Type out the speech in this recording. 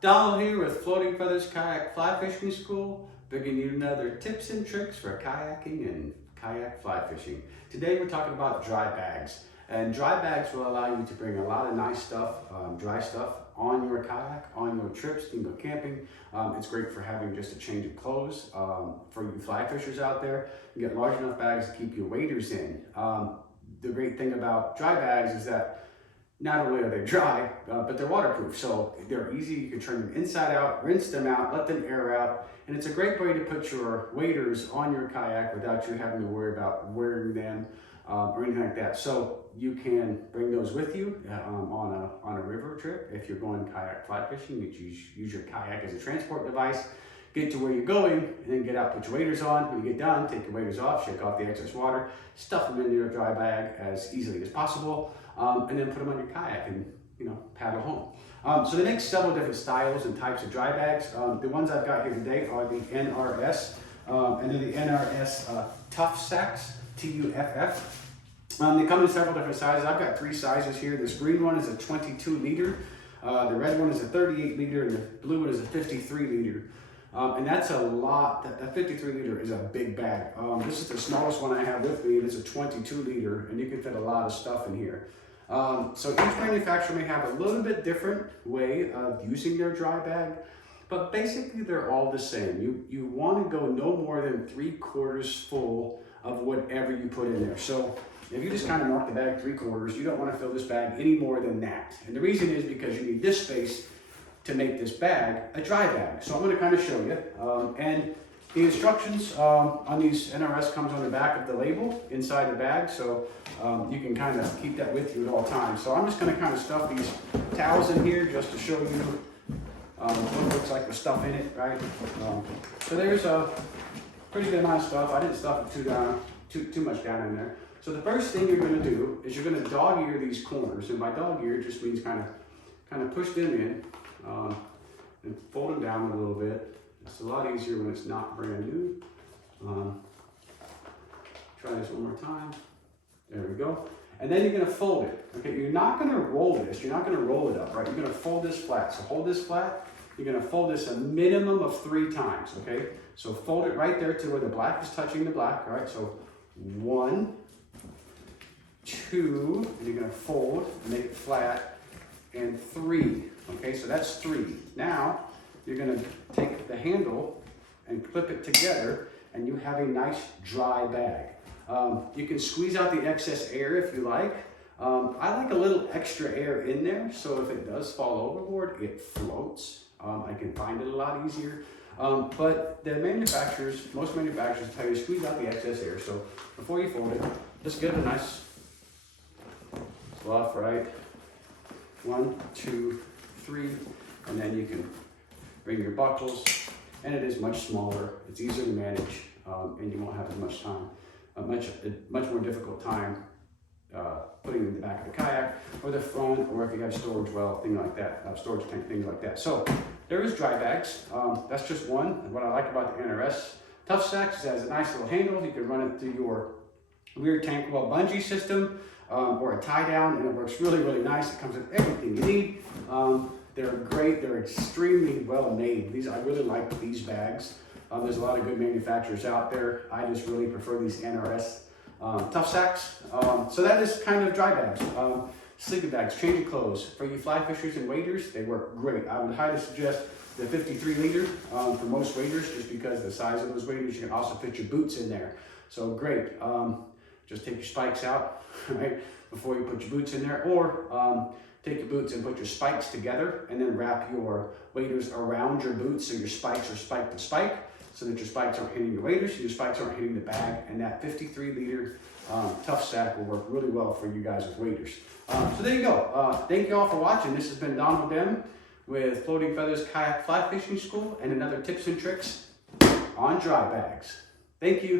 Donald here with Floating Feathers Kayak Fly Fishing School, bringing you another tips and tricks for kayaking and kayak fly fishing. Today we're talking about dry bags. And dry bags will allow you to bring a lot of nice stuff, dry stuff, on your kayak, on your trips. You can go camping. It's great for having just a change of clothes. For you fly fishers out there, you get large enough bags to keep your waders in. The great thing about dry bags is that not only are they dry, but they're waterproof. So they're easy. You can turn them inside out, rinse them out, let them air out. And it's a great way to put your waders on your kayak without you having to worry about wearing them or anything like that. So you can bring those with you on a river trip. If you're going kayak fly fishing, you use your kayak as a transport device. Get to where you're going, and then get out, put your waders on. When you get done, take your waders off, shake off the excess water, stuff them into your dry bag as easily as possible, and then put them on your kayak and paddle home. So they make several different styles and types of dry bags. The ones I've got here today are the NRS, and they're the NRS Tough Sacks, TUFF. They come in several different sizes. I've got 3 sizes here. This green one is a 22 liter, the red one is a 38 liter, and the blue one is a 53 liter. And that's a lot. That 53 liter is a big bag. This is the smallest one I have with me, and it's a 22 liter, and you can fit a lot of stuff in here. So each manufacturer may have a little bit different way of using their dry bag, but basically they're all the same. You want to go no more than 3/4 full of whatever you put in there. So if you just kind of mark the bag 3/4, you don't want to fill this bag any more than that. And the reason is because you need this space to make this bag a dry bag. So I'm going to kind of show you. And the instructions on these NRS comes on the back of the label inside the bag, so you can kind of keep that with you at all times. So I'm just going to kind of stuff these towels in here just to show you what it looks like with stuff in it, right? So there's a pretty good amount of stuff. I didn't stuff it too much down in there. So the first thing you're going to do is you're going to dog ear these corners, and by dog ear it just means kind of push them in. And fold them down a little bit. It's a lot easier when it's not brand new. Try this one more time. There we go. And then you're going to fold it. Okay, you're not going to roll this. You're not going to roll it up, right? You're going to fold this flat. So hold this flat. You're going to fold this a minimum of 3 times. Okay, so fold it right there to where the black is touching the black. All right, so 1, 2, and you're going to fold, make it flat, and 3. Okay, so that's 3. Now, you're going to take the handle and clip it together, and you have a nice dry bag. You can squeeze out the excess air if you like. I like a little extra air in there, so if it does fall overboard, it floats. I can find it a lot easier. But the most manufacturers tell you to squeeze out the excess air. So before you fold it, just get a nice fluff, right? 1, 2, 3, and then you can bring your buckles, and it is much smaller. It's easier to manage, and you won't have as much time, much more difficult time putting it in the back of the kayak or the front, or if you have storage well, things like that, storage tank, things like that. So there is dry bags. That's just one. And what I like about the NRS Tough Sacks is it has a nice little handle. You can run it through your rear tank well bungee system. Or a tie down, and it works really, really nice. It comes with everything you need. They're great. They're extremely well made. I really like these bags. There's a lot of good manufacturers out there. I just really prefer these NRS Tough Sacks. So that is kind of dry bags. Sleeping bags, changing clothes. For you fly fishers and waders, they work great. I would highly suggest the 53 liter for most waders, just because the size of those waders. You can also fit your boots in there. So great. Just take your spikes out, right, before you put your boots in there, or take your boots and put your spikes together, and then wrap your waders around your boots so your spikes are spike to spike, so that your spikes aren't hitting your waders, so your spikes aren't hitting the bag, and that 53 liter Tough Sack will work really well for you guys with waders. So there you go. Thank you all for watching. This has been Donald M with Floating Feathers Kayak Fly Fishing School, and another tips and tricks on dry bags. Thank you.